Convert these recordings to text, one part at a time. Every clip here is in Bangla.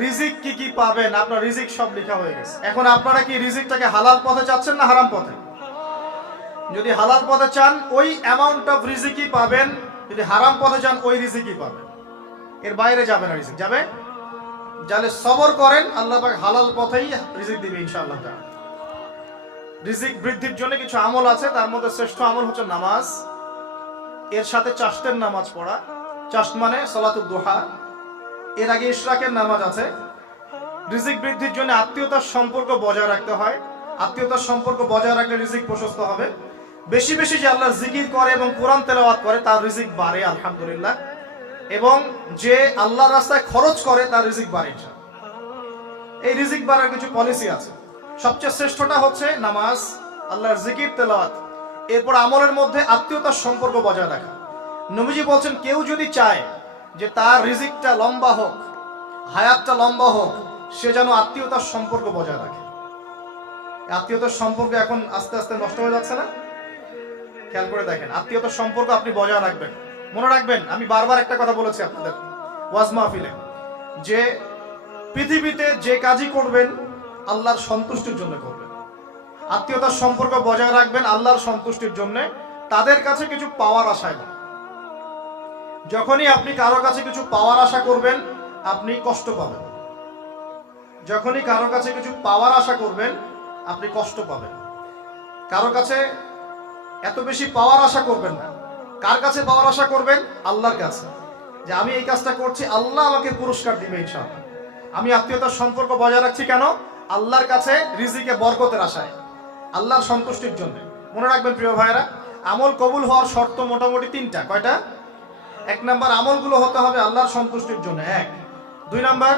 রিজিক কি কি পাবেন, আপনার রিজিক সব লেখা হয়ে গেছে। এখন আপনারা কি রিজিকটাকে হালাল পথে চাচ্ছেন না হারাম পথে? যদি হালাল পথে চান ওই অ্যামাউন্ট অফ রিজিকই পাবেন, যদি হারাম পথে চান ওই রিজিকই পাবেন, এর বাইরে যাবে না রিজিক। যাবে যাহলে সবর করেন, আল্লাহ পাক হালাল পথেই রিজিক দিবে ইনশাআল্লাহ তাআলা। রিজিক বৃদ্ধির জন্য কিছু আমল আছে, তার মধ্যে শ্রেষ্ঠ আমল হচ্ছে নামাজ, এর সাথে চাশতের নামাজ পড়া। চাশত মানে সালাতুদ দুহা, এর আগে ইশরাকের নামাজ আছে। রিজিক বৃদ্ধির জন্য আত্মীয়তার সম্পর্ক বজায় রাখতে হয়, আত্মীয়তার সম্পর্ক বজায় রাখলে রিজিক প্রশস্ত হবে। বেশি বেশি যে আল্লাহর জিকির করে এবং কোরআন তেলাওয়াত করে তার রিজিক বাড়ে আলহামদুলিল্লাহ, এবং যে আল্লাহর রাস্তায় খরচ করে তার রিজিক বাড়ে। এই রিজিক বাড়ার কিছু পলিসি আছে। সবচেয়ে শ্রেষ্ঠটা হচ্ছে নামাজ, আল্লাহর জিকির তেলাওয়াত, এরপর আমলের মধ্যে আত্মীয়তার সম্পর্ক বজায় রাখা। নবীজি বলছেন কেউ যদি চায় যে তার রিজিকটা লম্বা হোক, হায়াতটা লম্বা হোক, সে যেন আত্মীয়তার সম্পর্ক বজায় রাখে। আত্মীয়তার সম্পর্ক এখন আস্তে আস্তে নষ্ট হয়ে যাচ্ছে না? খেয়াল করে দেখেন, আত্মীয়তার সম্পর্ক আপনি বজায় রাখবেন। মনে রাখবেন, আমি বারবার একটা কথা বলেছি আপনাদের ওয়াজ মাহফিলে, যে পৃথিবীতে যে কাজই করবেন আল্লাহর সন্তুষ্টির জন্য করবেন। আত্মীয়তার সম্পর্ক বজায় রাখবেন আল্লাহর সন্তুষ্টির জন্য, তাদের কাছে কিছু পাওয়ার আশায় না। যখনই আপনি কারো কাছে কিছু পাওয়ার আশা করবেন আপনি কষ্ট পাবেন। যখনই কারো কাছে কিছু পাওয়ার আশা করবেন আপনি কষ্ট পাবেন। কারো কাছে এত বেশি পাওয়ার আশা করবেন না। কার কাছে পাওয়ার আশা করবেন? আল্লাহর কাছে, যে আমি এই কাজটা করছি আল্লাহ আমাকে পুরস্কার দিবে ইনশাআল্লাহ। আমি আত্মীয়তার সম্পর্ক বজায় রাখছি কেন? আল্লাহর কাছে রিজিকে বরকতের আশায়, আল্লাহর সন্তুষ্টির জন্য। মনে রাখবেন প্রিয় ভাইয়েরা, আমল কবুল হওয়ার শর্ত মোটামুটি তিনটা। কয়টা? এক নাম্বার, আমলগুলো হতে হবে আল্লাহর সন্তুষ্টির জন্য, এক। দুই নাম্বার,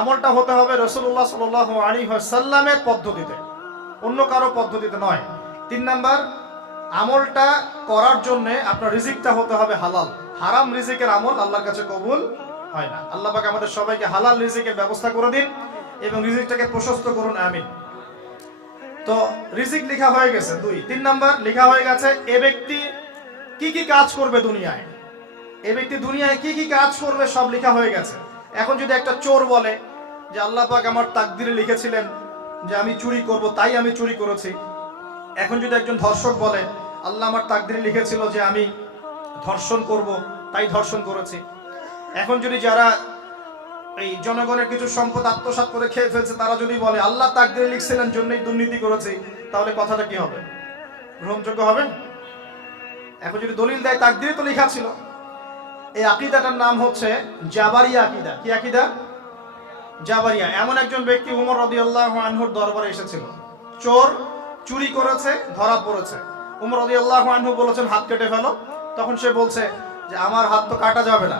আমলটা হতে হবে রাসূলুল্লাহ সাল্লাল্লাহু আলাইহি ওয়াসাল্লামের পদ্ধতিতে, অন্য কারো পদ্ধতিতে নয়। তিন নাম্বার, আমলটা করার জন্য আপনার রিজিকটা হতে হবে হালাল। হারাম রিজিকের আমল আল্লাহর কাছে কবুল হয় না। আল্লাহ পাক আমাদের সবাইকে হালাল রিজিকের ব্যবস্থা করে দিন এবং রিজিকটাকে প্রশস্ত করুন, আমিন। তো রিজিক লেখা হয়ে গেছে। তিন নাম্বার লেখা হয়ে গেছে এ ব্যক্তি কি কি কাজ করবে দুনিয়ায়, এ ব্যক্তি দুনিয়ায় কি কি কাজ করবে সব লেখা হয়ে গেছে। এখন যদি একটা চোর বলে যে আল্লাহ পাক আমার তাকদিরে লিখেছিলেন যে আমি চুরি করব, তাই আমি চুরি করেছি। এখন যদি একজন ধর্ষক বলে আল্লাহ আমার তাকদিরে লিখেছিল যে আমি ধর্ষণ করব, তাই ধর্ষণ করেছি। এখন যদি যারা এই জনগণের কিছু সম্পদ আত্মসাৎ করে খেয়ে ফেলছে তারা যদি বলে আল্লাহ তাকদিরে লিখছিলেন জন্যই দুর্নীতি করেছি, তাহলে কথাটা কি হবে? গ্রহণযোগ্য হবে? এখন যদি দলিল দেয় তাকদিরে তো লেখা ছিল। এই আকীদাটার নাম হচ্ছে জাবারিয়া আকীদা। কি আকীদা? জাবারিয়া। এমন একজন ব্যক্তি উমর রাদিয়াল্লাহু আনহুর দরবারে এসেছিল, চোর, চুরি করেছে, ধরা পড়েছে। উমর রাদিয়াল্লাহু আনহু বলেছেন হাত কেটে ফেলো। তখন সে বলছে যে আমার হাত তো কাটা যাবে না।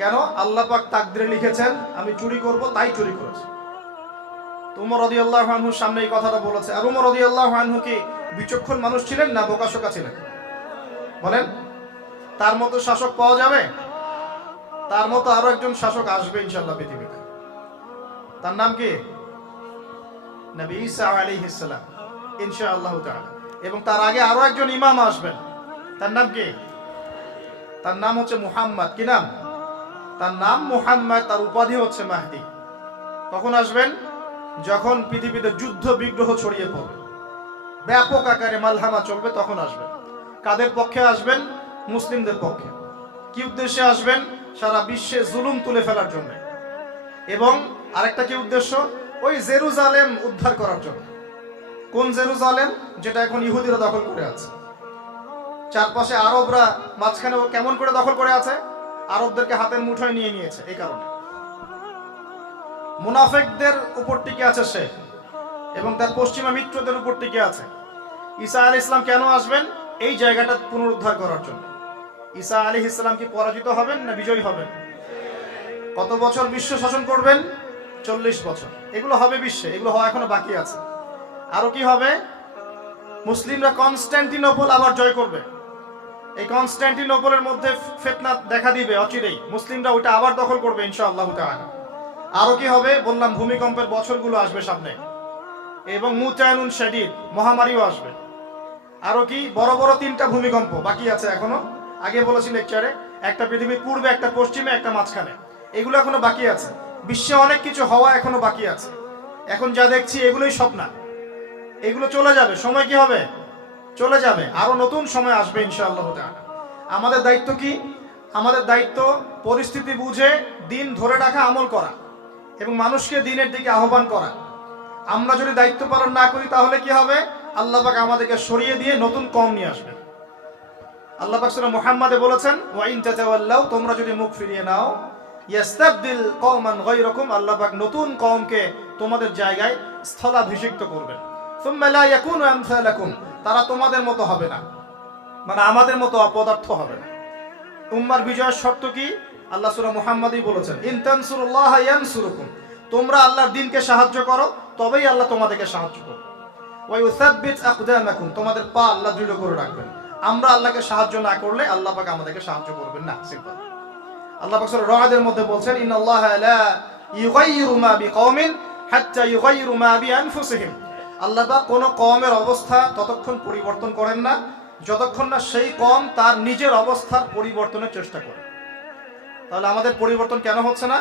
কেন? আল্লাহ পাক তাকদিরে লিখেছেন আমি চুরি করব, তাই চুরি করেছি। তো উমর রাদিয়াল্লাহু আনহুর সামনে এই কথাটা বলেছে। আর উমর রাদিয়াল্লাহু আনহু কি বিচক্ষণ মানুষ ছিলেন না বোকাশোকা ছিলেন? বলেন, তার মতো শাসক পাওয়া যাবে? তার মতো আরো একজন শাসক আসবে ইনশাআল্লাহ পৃথিবীতে। তার নাম কি? নবী ঈসা আলাইহিস সালাম ইনশাআল্লাহ তাআলা। এবং তার আগে আরো একজন ইমাম আসবেন। তার নাম কি? তার নাম হচ্ছে মুহাম্মদ। কি নাম? তার নাম মুহাম্মদ, তার উপাধি হচ্ছে মাহদি। কখন আসবেন? যখন পৃথিবীতে যুদ্ধ বিগ্রহ ছড়িয়ে পড়বে, ব্যাপক আকারে মালহামা চলবে, তখন আসবেন। কাদের পক্ষে আসবেন? মুসলিমদের পক্ষে। কি উদ্দেশ্যে আসবেন? সারা বিশ্বে জুলুম তুলে ফেলার জন্য। এবং আরেকটা কি উদ্দেশ্য? ওই জেরুজালেম উদ্ধার করার জন্য। কোন জেরুজালেম? যেটা এখন ইহুদিরা দখল করে আছে। চারপাশে আরবরা, মাঝখানে ও কেমন করে দখল করে আছে? আরবদেরকে হাতের মুঠোয় নিয়ে নিয়েছে। এই কারণে মুনাফিকদের উপর টিকে আছে সে, এবং তার পশ্চিমা মিত্রদের উপর টিকে আছে। ঈসা আলাইহিস সালাম কেন আসবেন? এই জায়গাটা পুনরুদ্ধার করার জন্য। ঈসা আলাইহিস সালাম কি পরাজিত হবেন না বিজয়ী হবেন? কত বছর বিশ্ব শাসন করবেন? 40 বছর। এগুলো হবে বিশ্বে, এগুলো হওয়া এখনো বাকি আছে। আরো কি হবে? মুসলিমরা কনস্ট্যান্টিনোপল আবার জয় করবে। এই কনস্ট্যান্টিনোপলের মধ্যে ফিতনা দেখা দিবে অচিরেই, মুসলিমরা ওটা আবার দখল করবে ইনশাআল্লাহ তাআলা। আরো কি হবে? বললাম ভূমিকম্পের বছরগুলো আসবে সামনে, এবং মুতায়নুন শাদীদ, মহামারীও আসবে। আরো কি? বড় বড় 3টা ভূমিকম্প বাকি আছে এখনো। আগে বলেছি লেকচারে, একটা পৃথিবীর পূর্বে, একটা পশ্চিমে, একটা মাঝখানে। এগুলো এখনো বাকি আছে। বিশ্বে অনেক কিছু হওয়া এখনো বাকি আছে। এখন যা দেখছি এগুলোই স্বপ্ন, এগুলো চলে যাবে। সময় কি হবে? চলে যাবে। আরো নতুন সময় আসবে ইনশাআল্লাহ তাআলা। আমাদের দায়িত্ব কি? আমাদের দায়িত্ব পরিস্থিতি বুঝে দিন ধরে রাখা, আমল করা এবং মানুষকে দিনের দিকে আহ্বান করা। আমরা যদি দায়িত্ব পালন না করি তাহলে কি হবে? আল্লাহ পাক আমাদেরকে সরিয়ে দিয়ে নতুন কওম নিয়ে আসবেন। আল্লাহ পাক সূরা মুহাম্মাদে বলেছেন, ওয়া ইন তাতাওয়াল্লাউ, তোমরা যদি মুখ ফিরিয়ে নাও, ইয়াস্তাবদিল কওমান গায়রাকুম, আল্লাহ পাক নতুন কওমকে তোমাদের জায়গায় স্থলাভিষিক্ত করবেন। সুম্মা লা ইয়াকুনু আমসালাকুম, তারা তোমাদের মতো হবে না, মানে আমাদের মতো অপদার্থ হবে না। উম্মার বিজয়ের শর্ত কি? আল্লাহ সূরা মুহাম্মাদেই বলেছেন, ইন তানসুরুল্লাহ ইয়ানসুরুকুম, তোমরা আল্লাহর দ্বীনকে সাহায্য করো তবেই আল্লাহ তোমাদেরকে সাহায্য করবে। ওয়া ইউসাব্বিত আকদামাকুম, তোমাদের পা আল্লাহ দৃঢ় করে রাখবেন। আমরা আল্লাহকে সাহায্য না করলে আল্লাহ পাক আমাদেরকে সাহায্য করবেন না। সিম্পল। আল্লাহ পাক সূরা রা'দের মধ্যে বলছেন, ইন্নাল্লাহা লা ইউগাইয়িরু মা বিকওমিন হাত্তা ইউগাইয়িরু মা বিআনফুসিহিম, আল্লাহ পাক কোন কওমের অবস্থা ততক্ষণ পরিবর্তন করেন না যতক্ষণ না সেই কওম তার নিজের অবস্থার পরিবর্তনের চেষ্টা করে। তাহলে আমাদের পরিবর্তন কেন হচ্ছে না?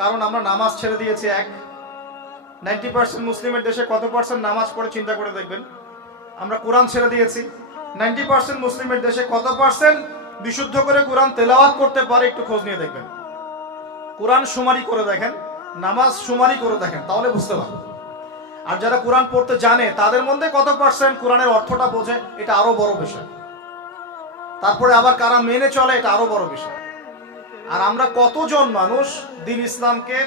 কারণ আমরা নামাজ ছেড়ে দিয়েছি। 90% মুসলিমের দেশে কত পার্সেন্ট নামাজ পড়ে চিন্তা করে দেখবেন। আমরা কোরআন ছেড়ে দিয়েছি। 90% মুসলিমের দেশে কত পার্সেন্ট বিশুদ্ধ করে কোরআন তেলাওয়াত করতে পারে একটু খোঁজ নিয়ে দেখবেন। কোরআন শুমারি করে দেখেন, নামাজ শুমারি করে দেখেন, তাহলে বুঝতে পারবেন। আর যারা কোরআন পড়তে জানে তাদের মধ্যে কত পার্সেন্ট কোরআনের অর্থটা বোঝে, এটা আরো বড় বিষয়। তারপরে আবার কারা মেনে চলে, এটা আরো বড় বিষয়। আর আমরা কতজন মানুষ দিন ইসলামকে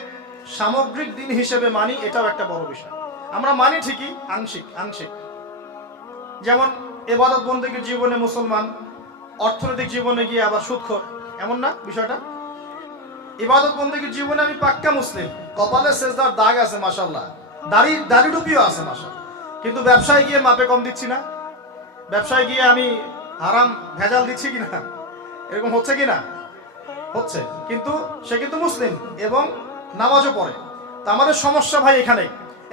সামগ্রিক দিন হিসেবে মানি, এটাও একটা বড় বিষয়। আমরা মানি ঠিকই, আংশিক। যেমন ইবাদত বন্দেগীর জীবনে মুসলমান, অর্থনৈতিক জীবনে গিয়ে আবার সুদখোর, এমন না বিষয়টা? ইবাদত বন্দেগীর জীবনে আমি পাক্কা মুসলিম, কপালে সেজদার দাগ আছে মাশাআল্লাহ, দাড়ি টুপিও আছে মাশাআল্লাহ, কিন্তু ব্যবসায় গিয়ে মাপে কম দিচ্ছি না, ব্যবসায় গিয়ে আমি হারাম ভেজাল দিচ্ছি কিনা, এরকম হচ্ছে কিনা? হচ্ছে। কিন্তু সে কিন্তু মুসলিম এবং নামাজও পড়ে। তা আমাদের সমস্যা ভাই এখানেই।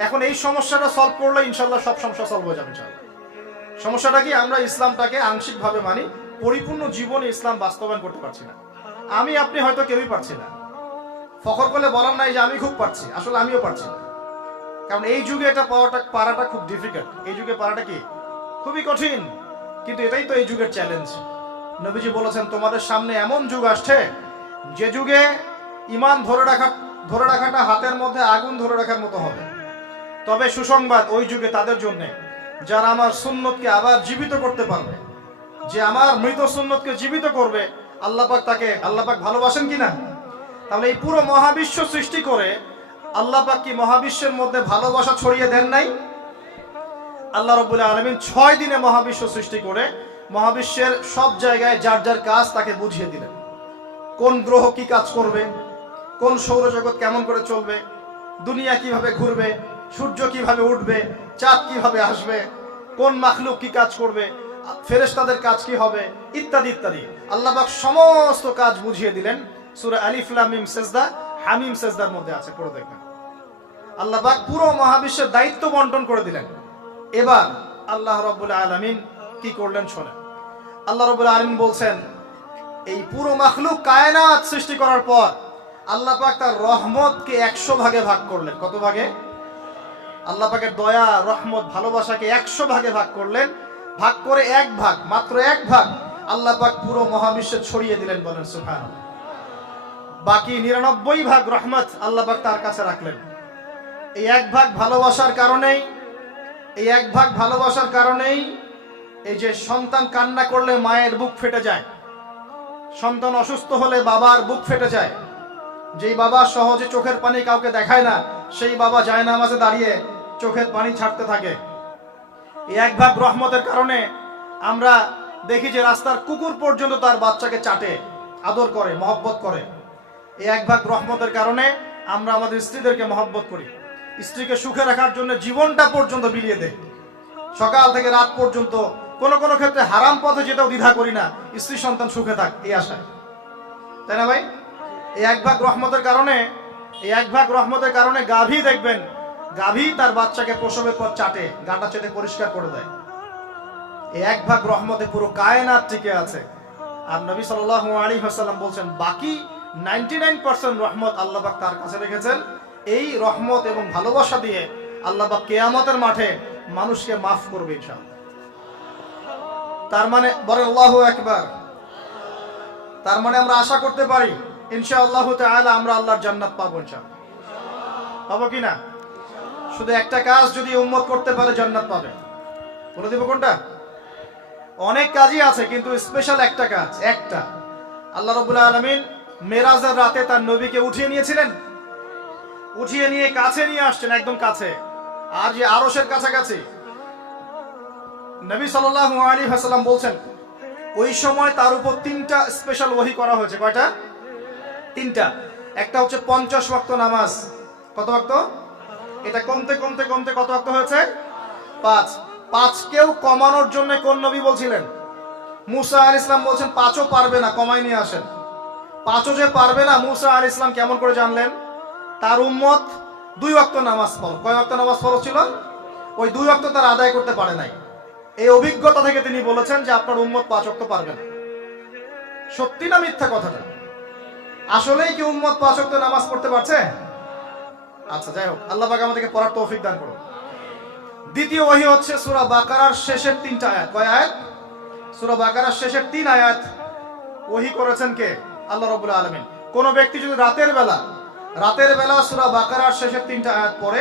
এখন এই সমস্যাটা সলভ করলে ইনশাল্লাহ সব সমস্যা সলভ হয়ে যাবে ইনশাল্লাহ। সমস্যাটা কি? আমরা ইসলামটাকে আংশিকভাবে মানি, পরিপূর্ণ জীবনে ইসলাম বাস্তবায়ন করতে পারছি না। আমি আপনি হয়তো কেউই পারছি না। ফখর করলে বলার নাই যে আমি খুব পারছি, আসলে আমিও পারছি না। কারণ এই যুগে এটা পারাটা খুব ডিফিকাল্ট। এই যুগে পারাটা কি খুবই কঠিন, কিন্তু এটাই তো এই যুগের চ্যালেঞ্জ। নবীজি বলেছেন, তোমাদের সামনে এমন যুগ আসছে যে যুগে ঈমান ধরে রাখাটা হাতের মধ্যে আগুন ধরে রাখার মতো হবে। তবে সুসংবাদ ওই যুগে তাদের জন্য যারা আমার সুন্নতকে আবার জীবিত করতে পারবে। যে আমার মৃত সুন্নতকে জীবিত করবে, আল্লাহ পাক ভালোবাসেন কিনা? তাহলে এই পুরো মহাবিশ্ব সৃষ্টি করে আল্লাহ পাক কি মহাবিশ্বের মধ্যে ভালোবাসা ছড়িয়ে দেন নাই? আল্লাহ রাব্বুল আলামিন 6 দিনে মহাবিশ্ব সৃষ্টি করে মহাবিশ্বের সব জায়গায় যার যার কাজ তাকে বুঝিয়ে দিলেন। কোন গ্রহ কি কাজ করবে, কোন সৌরজগৎ কেমন করে চলবে, দুনিয়া কিভাবে ঘুরবে, সূর্য কিভাবে উঠবে, চাঁদ কিভাবে আসবে, কোন মাখলুক কি কাজ করবে, ফেরেশতাদের কাজ কি হবে, ইত্যাদি ইত্যাদি। আল্লাহ পাক সমস্ত কাজ বুঝিয়ে দিলেন। সূরা আলিফ লাম মিম সেজদা, হামিম সেজদার মধ্যে আছে, পড়ে দেখবেন। আল্লাহ পাক পুরো মহাবিশ্বের দায়িত্ব বন্টন করে দিলেন। এবার আল্লাহ রাব্বুল আলামিন কি করলেন শোনেন। আল্লাহ রাব্বুল আলামিন বলছেন, এই পুরো মাখলুক কায়নাত সৃষ্টি করার পর আল্লাহ পাক তার রহমতকে 100 ভাগে ভাগ করলেন। কত ভাগে? আল্লাহ পাকের দয়া, রহমত, ভালোবাসাকে 100 ভাগে ভাগ করলেন। ভাগ করে মাত্র এক ভাগ আল্লাহ পাক পুরো মহাবিশ্বে ছড়িয়ে দিলেন। বলেন সুবহানাল্লাহ। বাকি 99 ভাগ রহমত আল্লাহ পাক তার কাছে রাখলেন। এই এক ভাগ ভালোবাসার কারণেই এই যে সন্তান কান্না করলে মায়ের বুক ফেটে যায়, সন্তান অসুস্থ হলে বাবার বুক ফেটে যায়, যেই বাবা সহজে চোখের পানি কাউকে দেখায় না, সেই বাবা জায়নামাজে দাঁড়িয়ে চোখের পানি ছাড়তে থাকে। এই এক ভাগ রহমতের কারণে আমরা দেখি যে রাস্তার কুকুর পর্যন্ত তার বাচ্চাকে চাটে, আদর করে, মহব্বত করে। এই এক ভাগ রহমতের কারণে আমরা আমাদের স্ত্রীদেরকে মহব্বত করি, স্ত্রীকে সুখে রাখার জন্য জীবনটা পর্যন্ত বিলিয়ে দেয়। সকাল থেকে রাত পর্যন্ত কোনো ক্ষেত্রে হারাম পথে যেতেও দ্বিধা করি না, স্ত্রী সন্তান সুখে থাক এই আশায়, তাই না ভাই? এই এক ভাগ রহমতের কারণে গাভী দেখবেন, গাভী তার বাচ্চাকে প্রসবের পর চাটে, গাটা চেটে পরিষ্কার করে দেয়। এই এক ভাগ রহমতে পুরো কায়নাত টিকে আছে। আর নবী সাল্লাল্লাহু আলাইহি ওয়াসাল্লাম বলছেন, বাকি 99% রহমত আল্লাহ পাক তার কাছে রেখেছেন। এই রহমত এবং ভালোবাসা দিয়ে আল্লাহ পাক কিয়ামতের মাঠে মানুষকে মাফ করবে ইনশাআল্লাহ। তার মানে বলেন আল্লাহু আকবার। তার মানে আমরা আশা করতে পারি ইনশাআল্লাহ তাআলা আমরা আল্লাহর জান্নাত পাবো ইনশাআল্লাহ। পাবো কি না? শুধু একটা কাজ যদি উম্মত করতে পারে জান্নাত পাবে। বলে দিব কোনটা? অনেক কাজই আছে কিন্তু স্পেশাল একটা কাজ, একটা। আল্লাহ রাব্বুল আলামিন মেরাজের রাতে তার নবীকে উঠিয়ে নিয়েছিলেন, উঠিয়ে নিয়ে কাছে নিয়ে আসছেন, একদম কাছে, আর যে আরশের কাছাকাছি। নবী সাল্লাল্লাহু আলাইহি ওয়াসাল্লাম বলছেন ওই সময় তার উপর 3টা স্পেশাল ওহী করা হয়েছে। কয়টা? 3টা। একটা হচ্ছে 50 ওয়াক্ত নামাজ। কত ওয়াক্ত? এটা কমতে কমতে কমতে কত ওয়াক্ত হয়েছে? 5। 5কেও কমানোর জন্য কোন নবী বলছিলেন? মুসা আলাইহিস সালাম বলছেন 5ও পারবে না, কমাই নিয়ে আসেন। 5ও যে পারবে না, মুসা আলাইহিস সালাম কেমন করে জানলেন? তার উম্মত 2 ওয়াক্ত নামাজ পড়ে। কয় ওয়াক্ত নামাজ ফরজ ছিল? ওই 2 ওয়াক্ত তার আদায় করতে পারে নাই। এই অভিজ্ঞতা থেকে তিনি বলেছেন যে আপনার উম্মত 5 ওয়াক্ত পারবে না। সত্যি না মিথ্যা কথাটা? আসলেই কি উম্মত 5 ওয়াক্ত নামাজ পড়তে পারছে? আচ্ছা, যাই হোক, আল্লাহ পাক আমাদেরকে পড়ার তৌফিক দান করুন। দ্বিতীয় ওহী হচ্ছে সূরা বাকারার শেষের 3টা আয়াত। কয় আয়াত? সূরা বাকারার শেষের 3 আয়াত ওহী করেছেন কে? আল্লাহ রাব্বুল আলামিন। কোন ব্যক্তি যদি রাতের বেলা সূরা বাকারার শেষের 3টা আয়াত পড়ে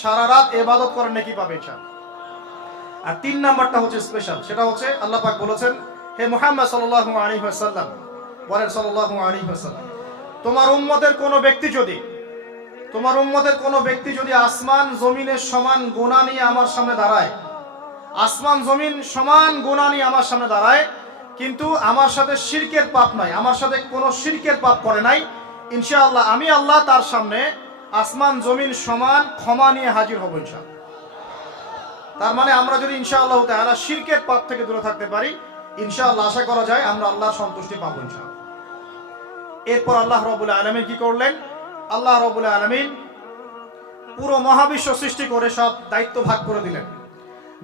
সারা রাত ইবাদত করে নেকি পাবে ইনশাআল্লাহ। আর 3 নাম্বারটা হচ্ছে স্পেশাল, সেটা হচ্ছে আল্লাহ পাক বলেছেন, হে মুহাম্মদ সাল্লাল্লাহু আলাইহি ওয়াসাল্লাম, বলেন সাল্লাল্লাহু আলাইহি ওয়াসাল্লাম, তোমার উম্মতের কোন ব্যক্তি যদি আসমান জমিনের সমান গুনাহ নিয়ে আমার সামনে দাঁড়ায়, আসমান জমিন সমান গুনাহ নিয়ে আমার সামনে দাঁড়ায়, কিন্তু আমার সাথে শিরকের পাপ নাই, আমার সাথে কোনো শিরকের পাপ করে নাই, ইনশাআল্লাহ আমি আল্লাহ তার সামনে আসমান জমিন সমান ক্ষমা নিয়ে হাজির হব ইনশাআল্লাহ। তার মানে আমরা যদি ইনশাআল্লাহ তাআলা শিরকের পাপ থেকে দূরে থাকতে পারি, ইনশাআল্লাহ আশা করা যায় আমরা আল্লাহর সন্তুষ্টি পাবো ইনশাআল্লাহ। এরপর আল্লাহ রাব্বুল আলামিন কি করলেন? আল্লাহ রাব্বুল আলামিন পুরো মহাবিশ্ব সৃষ্টি করে সব দায়িত্ব ভাগ করে দিলেন।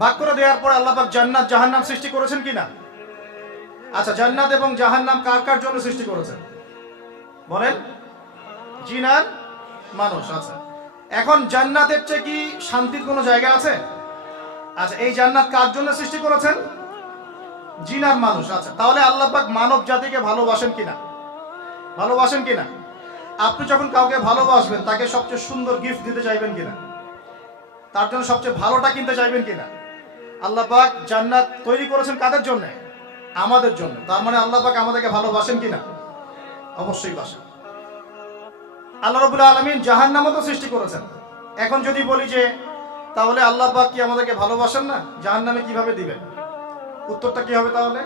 ভাগ করে দেওয়ার পর আল্লাহ পাক জান্নাত জাহান্নাম সৃষ্টি করেছেন কিনা? আচ্ছা, জান্নাত এবং জাহান্নাম কার কার জন্য সৃষ্টি করেছেন বলেন? জিন আর মানুষ। আচ্ছা, এখন জান্নাতের চেয়ে কি শান্তির কোনো জায়গা আছে? আচ্ছা, এই জান্নাত কার জন্য সৃষ্টি করেছেন? জিন আর মানুষ। আচ্ছা, তাহলে আল্লাহ পাক মানব জাতিকে ভালোবাসেন কিনা? ভালোবাসেন কিনা? আপনি যখন কাউকে ভালোবাসবেন তাকে সবচেয়ে সুন্দর গিফট দিতে চাইবেন কিনা? তার জন্য সবচেয়ে ভালোটা কিনতে চাইবেন কিনা? আল্লাহ পাক জান্নাত তৈরি করেছেন কাদের জন্য? আমাদের জন্য। তার মানে আল্লাহ পাক আমাদেরকে ভালোবাসেন কিনা? অবশ্যই বাসেন। আল্লাহ রাব্বুল আলামিন জাহান্নামও তো সৃষ্টি করেছেন। এখন যদি বলি যে তাহলে আল্লাহ পাক কি আমাদেরকে ভালোবাসেন না, জাহান্নামে কিভাবে দিবেন? উত্তরটা কি হবে তাহলে?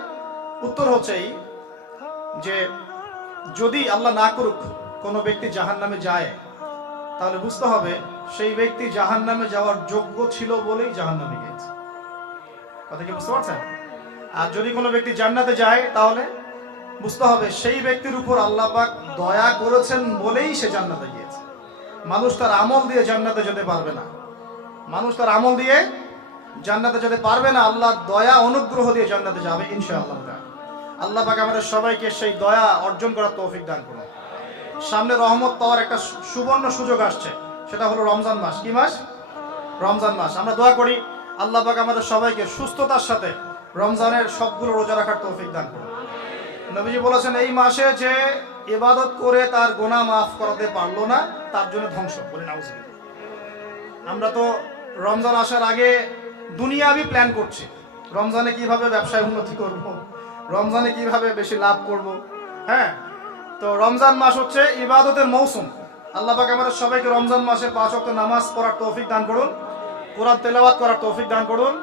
উত্তর হচ্ছে এই যে যদি আল্লাহ না করুক কোনো ব্যক্তি জাহান্নামে যায়, তাহলে বুঝতে হবে সেই ব্যক্তি জাহান্নামে যাওয়ার যোগ্য ছিল বলেই জাহান্নামে গিয়েছে। কথা কি বুঝতে পারছেন? আর যদি কোনো ব্যক্তি জান্নাতে যায়, তাহলে বুঝতে হবে সেই ব্যক্তির উপর আল্লাহ পাক দয়া করেছেন বলেই সে জান্নাতে গিয়েছে। মানুষ তার আমল দিয়ে জান্নাতে যেতে পারবে না। মানুষ তার আমল দিয়ে জান্নাতে যেতে পারবে না, আল্লাহর দয়া অনুগ্রহ দিয়ে জান্নাতে যাবে ইনশাআল্লাহ। আল্লাহ পাক আমাদের সবাইকে সেই দয়া অর্জন করার তৌফিক দান করুন। সামনে রহমত পাওয়ার একটা সুবর্ণ সুযোগ আসছে, সেটা হলো রমজান মাস। কি মাস? রমজান মাস। আমরা দোয়া করি আল্লাহ পাক আমাদের সবাইকে সুস্থতার সাথে রমজানের সবগুলো রোজা রাখার তৌফিক দান করুন। নবীজি বলেছেন এই মাসে যে ইবাদত করে তার গুনাহ মাফ করাতে পারলো না, তার জন্য ধ্বংস। বলি নাউজুবিল্লাহ। আমরা তো রমজান আসার আগে দুনিয়াবি প্ল্যান করছি, রমজানে কিভাবে ব্যবসায় উন্নতি করব, রমজানে কিভাবে বেশি লাভ করব। হ্যাঁ, তো রমজান মাস হচ্ছে ইবাদতের মৌসুম। আল্লাহ পাক আমাদের সবাইকে রমজান মাসে 5 ওয়াক্ত নামাজ পড়ার তৌফিক দান করুন, কোরআন তেলাওয়াত করার তৌফিক দান করুন,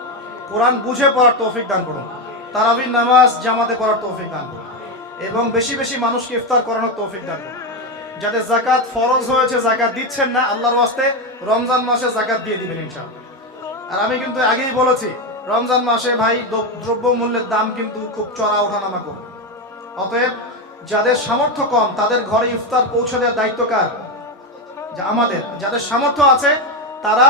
কোরআন বুঝে পড়ার তৌফিক দান করুন, তারাবির নামাজ জামাতে পড়ার তৌফিক দান করুন, এবং বেশি বেশি মানুষকে ইফতার করানোর তৌফিক দান করুন। যাদের যাকাত ফরজ হয়েছে যাকাত দিচ্ছেন না, আল্লাহর ওয়াস্তে রমজান মাসে যাকাত দিয়ে দিবেন ইনশাআল্লাহ। আর আমি কিন্তু আগেই বলেছি রমজান মাসে ভাই দ্রব্যমূল্যের দাম কিন্তু খুব চড়া ওঠানামা করবে। অতএব যাদের সামর্থ্য কম তাদের ঘরে ইফতার পৌঁছে দেওয়ার দায়িত্ব কার? আমাদের। যাদের সামর্থ্য আছে তারা,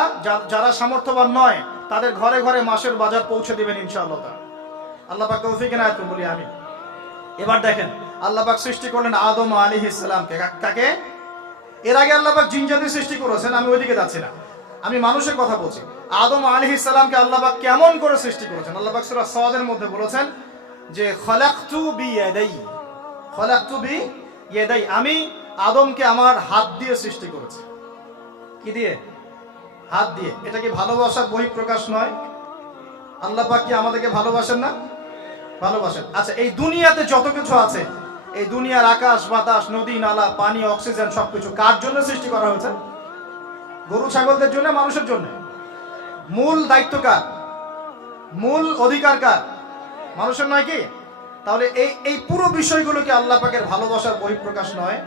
যারা সামর্থ্যবান নয় তাদের ঘরে ঘরে মাসের বাজার পৌঁছে দিবেন ইনশাআল্লাহ। আল্লাহ পাক তৌফিক এনায়েত করুন বলি আমি। এবার দেখেন আল্লাহ পাক সৃষ্টি করলেন আদম আলাইহিস সালামকে। কাকে? এর আগে আল্লাহ পাক জিন জাতি সৃষ্টি করেছেন, আমি ওইদিকে যাচ্ছি না, আমি মানুষের কথা বলছি। আদম আলাইহিস সালামকে আল্লাহ পাক কেমন করে সৃষ্টি করেছেন? আল্লাহ পাক সূরা সাদের মধ্যে বলেছেন যে খলাকতু বিয়াদাই, খলাকতু বিয়াদাই, আমি আদমকে আমার হাত দিয়ে সৃষ্টি করেছি। কি দিয়ে? হাত দিয়ে। এটা কি ভালোবাসার বহিঃপ্রকাশ নয়? আল্লাহ পাক কি আমাদেরকে ভালোবাসেন না? ভালোবাসেন। আচ্ছা, এই দুনিয়াতে যত কিছু আছে, এই দুনিয়ার আকাশ বাতাস নদী নালা পানি অক্সিজেন সবকিছু কার জন্য সৃষ্টি করা হয়েছে? গরু ছাগলদের জন্য, মানুষের জন্য? মূল দায়িত্ব কার? মূল অধিকার কার? মানুষের নয় কি? তাহলে এই পুরো বিষয়গুলোকে আল্লাহ পাকের ভালোবাসার বহিঃপ্রকাশ নয়?